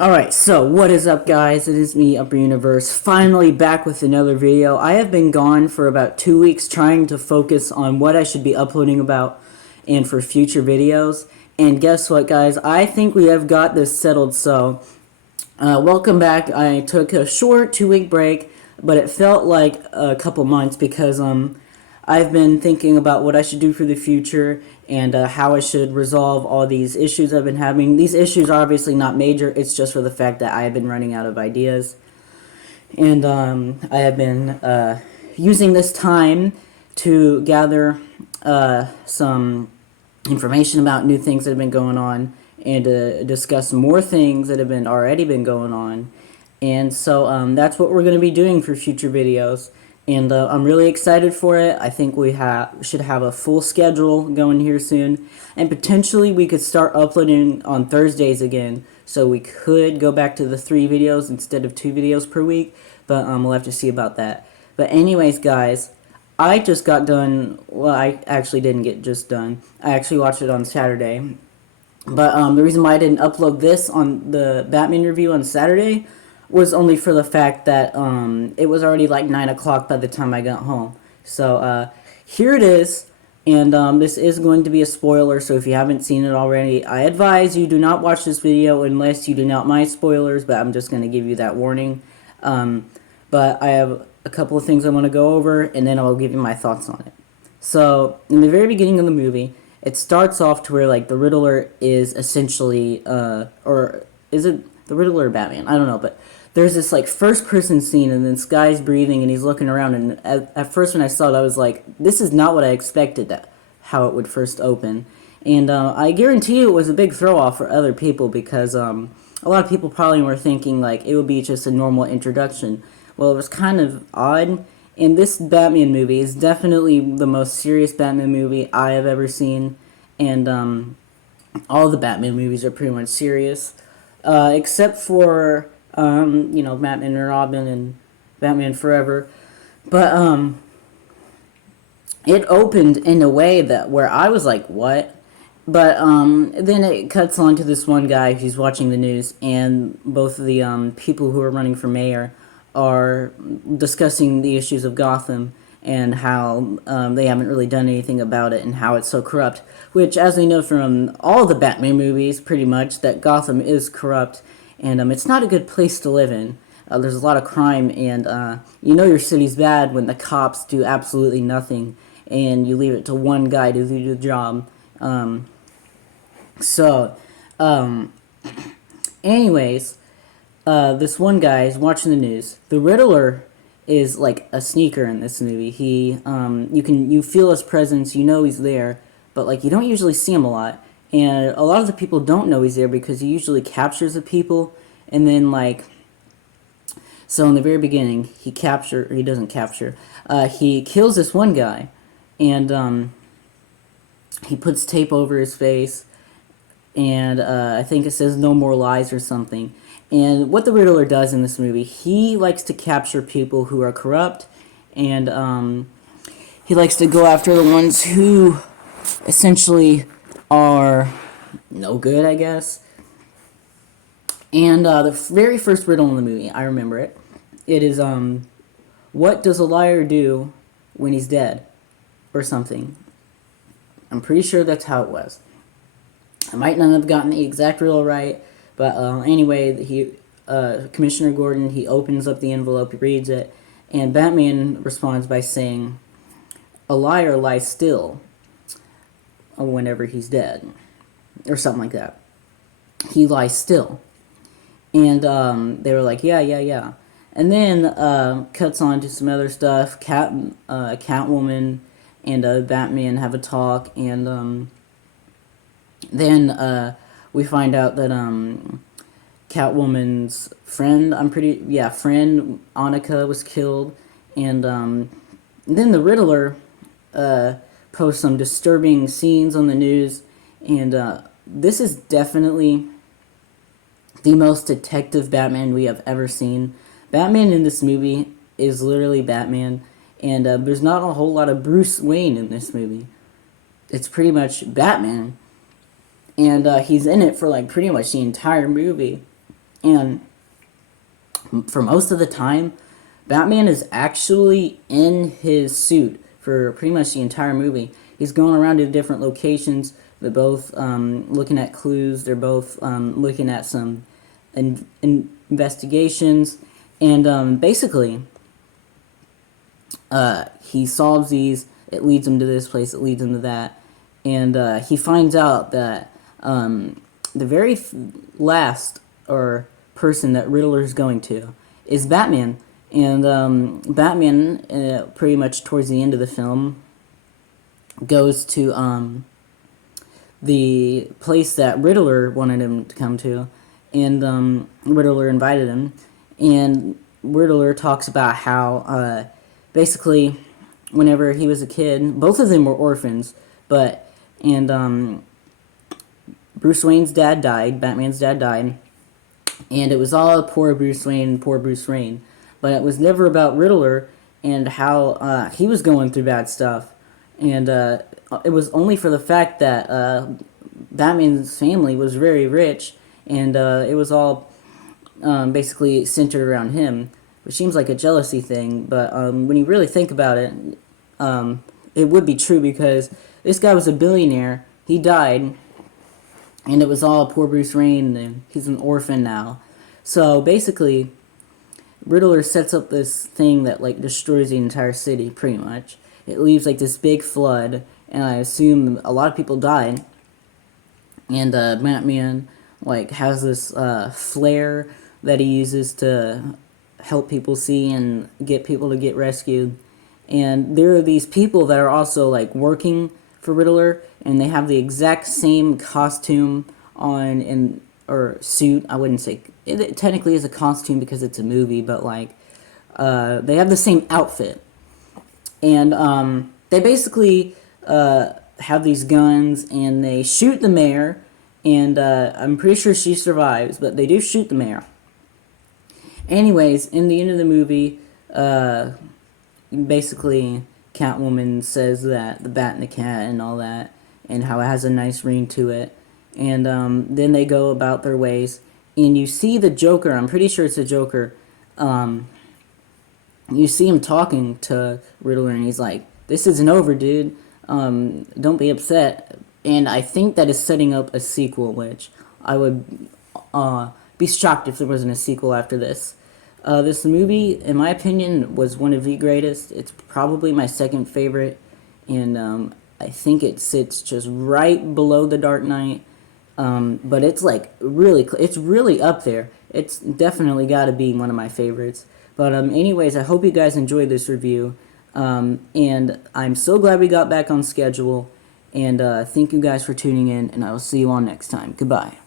Alright, so what is up, guys? It is me, Upper Universe, finally back with another video. I have been gone for about 2 weeks trying to focus on what I should be uploading about and for future videos. And guess what, guys? I think we have got this settled, so welcome back. I took a short 2 week break, but it felt like a couple months because I've been thinking about what I should do for the future and how I should resolve all these issues I've been having. These issues are obviously not major, it's just for the fact that I have been running out of ideas. And I have been using this time to gather some information about new things that have been going on and to discuss more things that have been already been going on. And so that's what we're going to be doing for future videos. And I'm really excited for it. I think we should have a full schedule going here soon. And potentially we could start uploading on Thursdays again. So we could go back to the 3 videos instead of 2 videos per week. But we'll have to see about that. But anyways, guys, I just got done. Well, I actually didn't get just done. I actually watched it on Saturday. But the reason why I didn't upload this on the Batman review on Saturday was only for the fact that it was already like 9 o'clock by the time I got home. So here it is, and this is going to be a spoiler, so if you haven't seen it already, I advise you do not watch this video unless you do not mind spoilers, but I'm just going to give you that warning. But I have a couple of things I want to go over, and then I'll give you my thoughts on it. So, in the very beginning of the movie, it starts off to where, like, the Riddler is essentially, or is it the Riddler or Batman? I don't know, but there's this, like, first-person scene, and then this guy's breathing, and he's looking around, and at first when I saw it, I was like, this is not what I expected, how it would first open. And I guarantee you it was a big throw-off for other people, because a lot of people probably were thinking, like, it would be just a normal introduction. Well, it was kind of odd. And this Batman movie is definitely the most serious Batman movie I have ever seen. And all the Batman movies are pretty much serious. Except for, Batman and Robin and Batman Forever. But it opened in a way that where I was like, what? But then it cuts on to this one guy who's watching the news, and both of the people who are running for mayor are discussing the issues of Gotham and how they haven't really done anything about it and how it's so corrupt. Which, as we know from all the Batman movies, pretty much, that Gotham is corrupt and it's not a good place to live in. There's a lot of crime, and you know your city's bad when the cops do absolutely nothing and you leave it to one guy to do the job. Anyways, this one guy is watching the news. The Riddler is like a sneaker in this movie. You feel his presence, you know he's there, but like you don't usually see him a lot. And a lot of the people don't know he's there because he usually captures the people, and then so in the very beginning, he doesn't capture, he kills this one guy, and he puts tape over his face, and I think it says "No More Lies" or something. And what the Riddler does in this movie, he likes to capture people who are corrupt, and he likes to go after the ones who essentially are no good, I guess. And the very first riddle in the movie, I remember it. It is, what does a liar do when he's dead? Or something. I'm pretty sure that's how it was. I might not have gotten the exact riddle right, but anyway, Commissioner Gordon, he opens up the envelope, he reads it, and Batman responds by saying, "A liar lies still whenever he's dead," or something like that. He lies still. And they were like, yeah. And then cuts on to some other stuff. Catwoman and Batman have a talk, and then we find out that Catwoman's friend, friend Annika was killed, and then the Riddler posts some disturbing scenes on the news, and this is definitely the most detective Batman we have ever seen. Batman in this movie is literally Batman, and there's not a whole lot of Bruce Wayne in this movie. It's pretty much Batman, and he's in it for like pretty much the entire movie. And for most of the time, Batman is actually in his suit for pretty much the entire movie. He's going around to different locations. They're both looking at clues. They're both looking at some investigations. And basically, he solves these. It leads him to this place. It leads him to that. And he finds out that the very last person that Riddler's going to is Batman. And Batman, pretty much towards the end of the film, goes to the place that Riddler wanted him to come to, and Riddler invited him. And Riddler talks about how basically, whenever he was a kid, both of them were orphans, and Bruce Wayne's dad died, Batman's dad died, and it was all poor Bruce Wayne, poor Bruce Wayne. But it was never about Riddler and how he was going through bad stuff. And it was only for the fact that Batman's family was very rich, and it was all basically centered around him, which seems like a jealousy thing. But when you really think about it, it would be true, because this guy was a billionaire. He died, and it was all poor Bruce Wayne, and he's an orphan now. So basically, Riddler sets up this thing that like destroys the entire city, pretty much. It leaves like this big flood, and I assume a lot of people died. And Batman like has this flare that he uses to help people see and get people to get rescued. And there are these people that are also like working for Riddler, and they have the exact same costume on or suit. I wouldn't say it technically is a costume because it's a movie, but like they have the same outfit, and they basically have these guns, and they shoot the mayor, and I'm pretty sure she survives, but they do shoot the mayor. Anyways, in the end of the movie, basically Catwoman says that the bat and the cat and all that, and how it has a nice ring to it. And then they go about their ways, and you see the Joker. I'm pretty sure it's the Joker. You see him talking to Riddler, and he's like, "This isn't over, dude. Don't be upset." And I think that is setting up a sequel, which I would be shocked if there wasn't a sequel after this. This movie, in my opinion, was one of the greatest. It's probably my second favorite, and I think it sits just right below The Dark Knight. But it's like it's really up there. It's definitely got to be one of my favorites. But anyways, I hope you guys enjoyed this review. And I'm so glad we got back on schedule. And thank you guys for tuning in, and I will see you all next time. Goodbye.